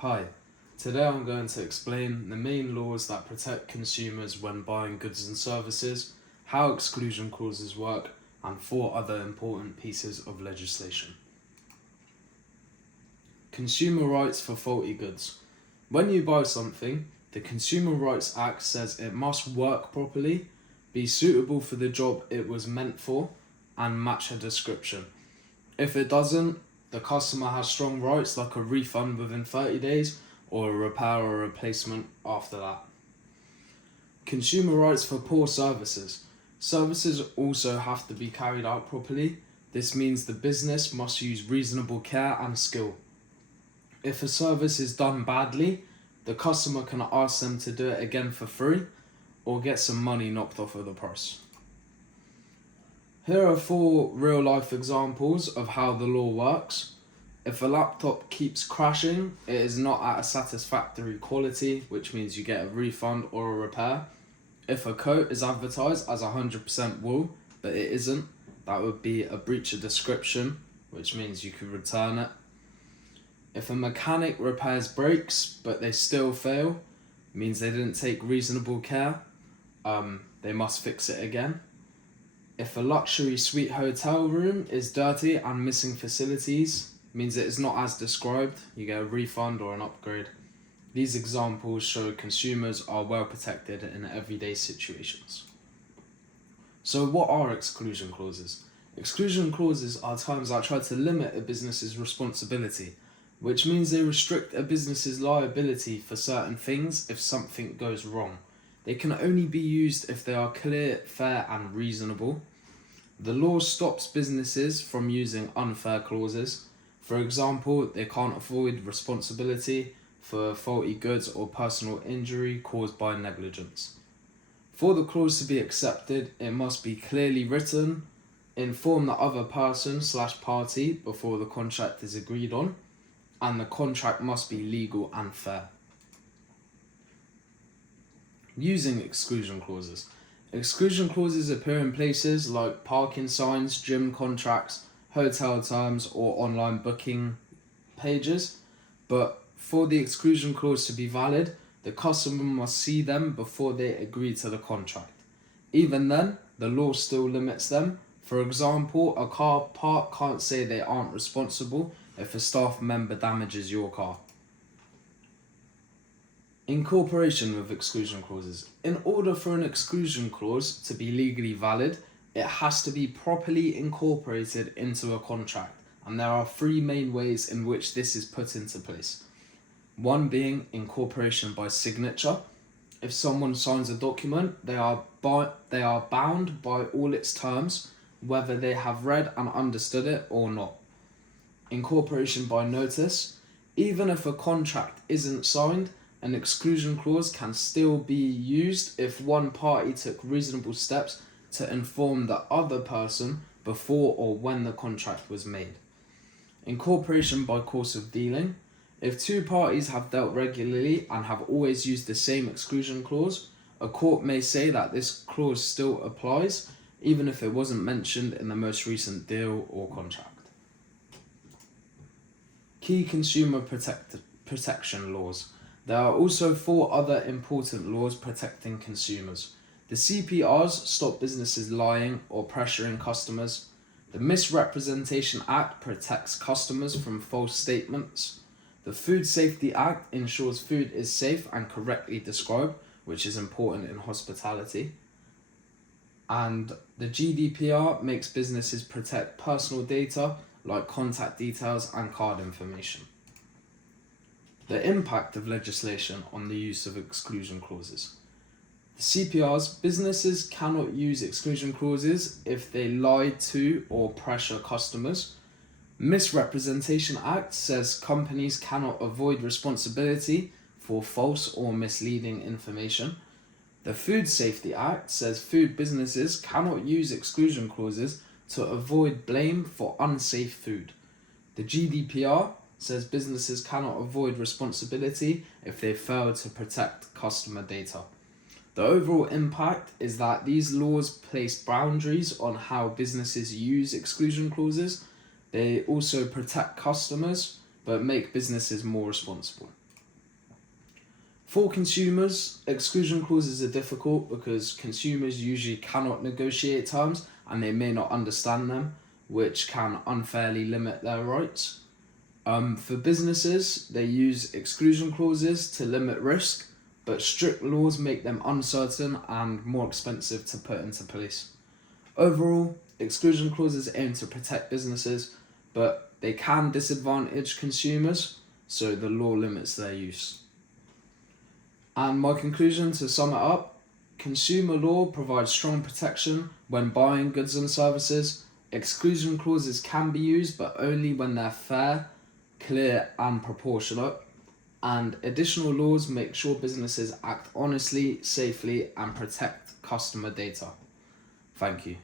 Hi, today I'm going to explain the main laws that protect consumers when buying goods and services, how exclusion clauses work, and 4 other important pieces of legislation. Consumer rights for faulty goods. When you buy something, the Consumer Rights Act says it must work properly, be suitable for the job it was meant for, and match a description. If it doesn't, the customer has strong rights like a refund within 30 days or a repair or replacement after that. Consumer rights for poor services. Services also have to be carried out properly. This means the business must use reasonable care and skill. If a service is done badly, the customer can ask them to do it again for free or get some money knocked off of the price. Here are 4 real-life examples of how the law works. If a laptop keeps crashing, it is not at a satisfactory quality, which means you get a refund or a repair. If a coat is advertised as 100% wool, but it isn't, that would be a breach of description, which means you could return it. If a mechanic repairs brakes, but they still fail, means they didn't take reasonable care, they must fix it again. If a luxury suite hotel room is dirty and missing facilities, means it is not as described, you get a refund or an upgrade. These examples show consumers are well protected in everyday situations. So what are exclusion clauses? Exclusion clauses are terms that try to limit a business's responsibility, which means they restrict a business's liability for certain things if something goes wrong. They can only be used if they are clear, fair, and reasonable. The law stops businesses from using unfair clauses. For example, they can't avoid responsibility for faulty goods or personal injury caused by negligence. For the clause to be accepted, it must be clearly written, inform the other person/party before the contract is agreed on, and the contract must be legal and fair. Using exclusion clauses. Exclusion clauses appear in places like parking signs, gym contracts, hotel terms, or online booking pages. But for the exclusion clause to be valid, the customer must see them before they agree to the contract. Even then, the law still limits them. For example, a car park can't say they aren't responsible if a staff member damages your car. Incorporation with exclusion clauses. In order for an exclusion clause to be legally valid, it has to be properly incorporated into a contract, and there are 3 main ways in which this is put into place. One being incorporation by signature. If someone signs a document, they are bound by all its terms, whether they have read and understood it or not. Incorporation by notice. Even if a contract isn't signed, an exclusion clause can still be used if one party took reasonable steps to inform the other person before or when the contract was made. Incorporation by course of dealing. If 2 parties have dealt regularly and have always used the same exclusion clause, a court may say that this clause still applies, even if it wasn't mentioned in the most recent deal or contract. Key consumer protection laws. There are also 4 other important laws protecting consumers. The CPRs stop businesses lying or pressuring customers. The Misrepresentation Act protects customers from false statements. The Food Safety Act ensures food is safe and correctly described, which is important in hospitality. And the GDPR makes businesses protect personal data like contact details and card information. The impact of legislation on the use of exclusion clauses. The CPRs, businesses cannot use exclusion clauses if they lie to or pressure customers. Misrepresentation Act says companies cannot avoid responsibility for false or misleading information. The Food Safety Act says food businesses cannot use exclusion clauses to avoid blame for unsafe food. The GDPR says businesses cannot avoid responsibility if they fail to protect customer data. The overall impact is that these laws place boundaries on how businesses use exclusion clauses. They also protect customers, but make businesses more responsible. For consumers, exclusion clauses are difficult because consumers usually cannot negotiate terms and they may not understand them, which can unfairly limit their rights. For businesses, they use exclusion clauses to limit risk, but strict laws make them uncertain and more expensive to put into place. Overall, exclusion clauses aim to protect businesses, but they can disadvantage consumers, so the law limits their use. And my conclusion, to sum it up, consumer law provides strong protection when buying goods and services. Exclusion clauses can be used, but only when they're fair, clear and proportionate. And additional laws make sure businesses act honestly, safely and protect customer data. Thank you.